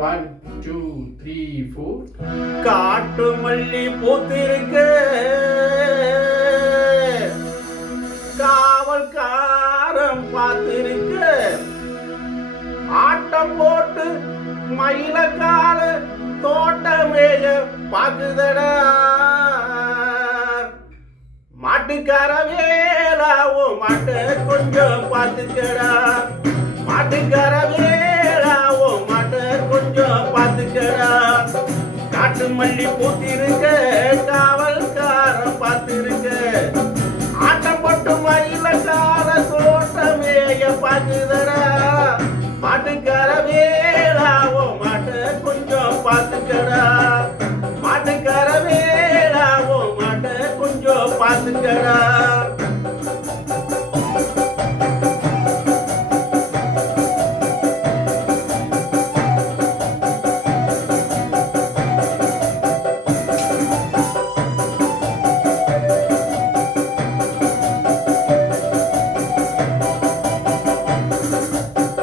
1 2 3 4 காட்டு மல்லி பூத்திருக்க காவல்காரன் பார்த்திருக்க ஆட்டம் போட்டு மயிலக்கால தோட்டமேய பாக்குதடா மாட்டுக்கார வேலாவோ மாட்ட கொஞ்சம் பார்த்துக்கடா மாட்டுக்கார வேலாவோ மாட்ட கொஞ்சம் பார்த்துக்கடா காட்டு மல்லி பூத்திருக்க காவல்காரன் பார்த்திருக்க ஆட்டம் போட்டு மயிலக்கார தோட்டமேய பாக்குதடா மாட்டுக்கார வேலாவோ மாட்ட கொஞ்சம் பார்த்துக்கடா மாட்டுக்கார வேலாவோ மாட்ட கொஞ்சம் பார்த்துக்கடா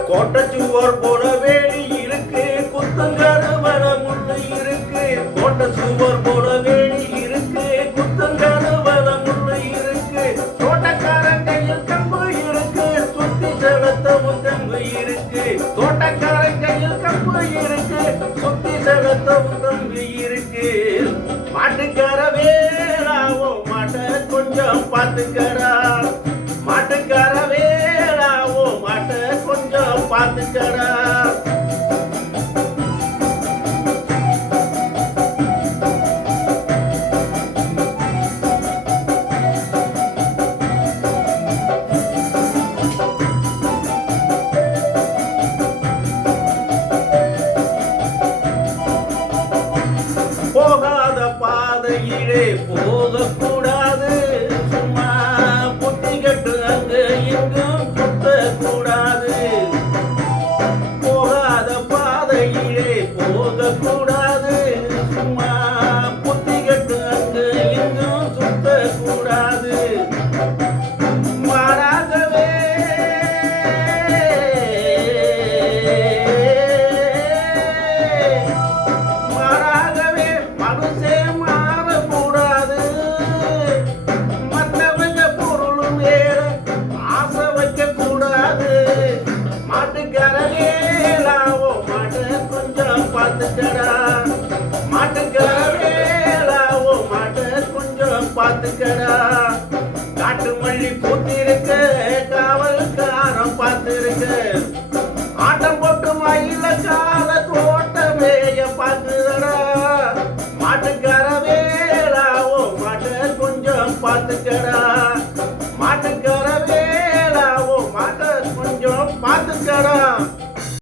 கோட்டச்சுவர் போல வேலி இருக்கு குத்தங்காடு வர முள்ளு இருக்கு கோட்டச்சுவர் போல வேலி இருக்கு குத்தங்காடு வர முள்ளு இருக்கு தோட்டக்காரன் கையில் கம்பு இருக்கு சுத்தி செலுத்தவும் கம்பு இருக்கு தோட்டக்காரன் கையில் கம்பு இருக்கு சுத்தி செலுத்தவும் கம்பு இருக்கு மாட்டுக்கார வேலாவோ மாட்ட கொஞ்சம் பார்த்துக்கடா மாட்டுக்கார வேலாவோ மாட்ட கொஞ்சம் பார்த்துக்கடா போகாத பாதையிலே போகக்கூடாது சும்மா புத்தி கட்டு அங்கு எங்கும் சுத்தக்கூடாது போகாத பாதையிலே போகக்கூடாது சும்மா புத்தி கட்டு அங்கு எங்கும் சுத்தக்கூடாது மாறாகவே மாறாகவே மனசே மாறக்கூடாது மற்றவங்க பொருளும் வேற ஆசை வைக்கக்கூடாது மாட்டுக்கார வேலாவோ மாட்ட கொஞ்சம் பார்த்துக்கடா மாட்டுக்கார வேலாவோ மாட்ட கொஞ்சம் பார்த்துக்கடா காட்டு மல்லி பூத்திருக்க காவல்காரன் பார்த்திருக்க ஆட்டம் போட்டு மயிலக்கால தோட்டமேய பார்த்துதடா மாட்டுக்கார வேலாவோ மாட்ட கொஞ்சம் பார்த்துக்கடா